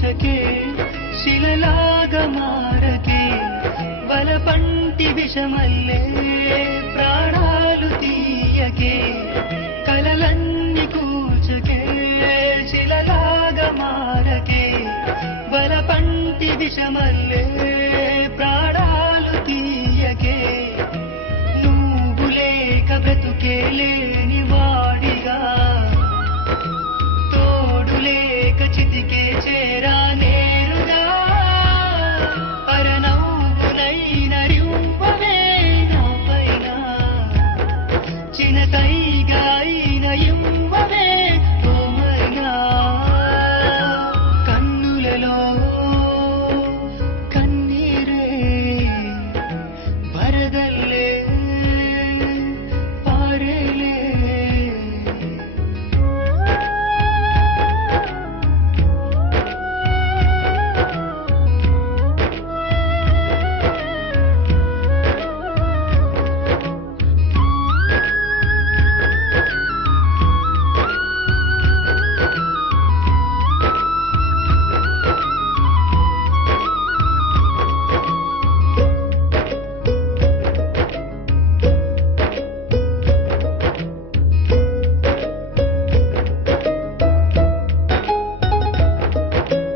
కూర్చకే శిలలాగా మారకే బలపంటి విషమల్లే ప్రాణాలు తీయకే కలలన్నీ కూర్చకే శిలలాగా మారకే బలపంటి విషమల్లే ప్రాణాలు తీయకే నువ్వు లేక బ్రతుకే లేని వాడిగా తోడు లేక చితికే చేరా నేరుగా పరనవ్వులైన రింపవే నా పైన చినతైగా అయిన ఇంపవే ఓమైనా కన్నులలో కన్నీరే వరదల్లే పారేలే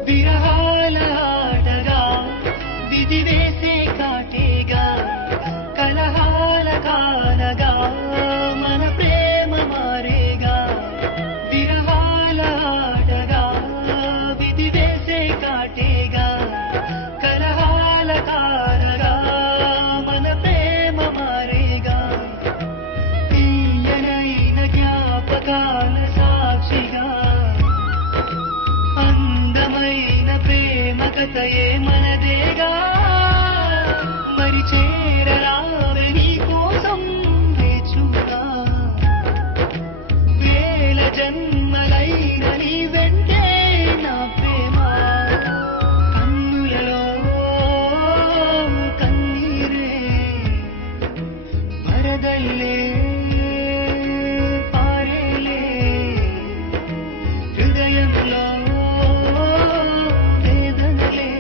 విరహాల ఆటగా విధి వేసే కాటేగా కలహాల కానగా మన ప్రేమ మారేగా విరహాల ఆటగా విధి వేసే కాటేగా కలహాల కానగా మన ప్రేమ మారేగా తీయనైన జ్ఞాపకాల సాక్షిగా అందమైన ప్రేమ కథయే మనదేగా మరి చేరరావే నీ కోసం వేచుగా వేల జన్మలైన నీ వెంటే నా ప్రేమ కన్నులలో కన్నీరే వరదల్లే పారేలే హృదయంలో వేదనలే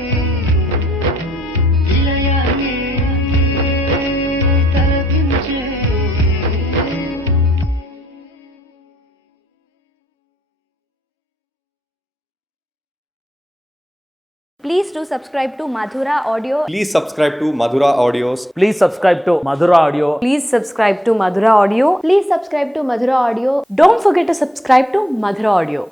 విలయాలే తలపించే Please do subscribe to Madhura Audio. Please subscribe to Madhura Audios. Please subscribe to Madhura Audio. Please subscribe to Madhura Audio. Please subscribe to Madhura Audio. Don't forget to subscribe to Madhura Audio.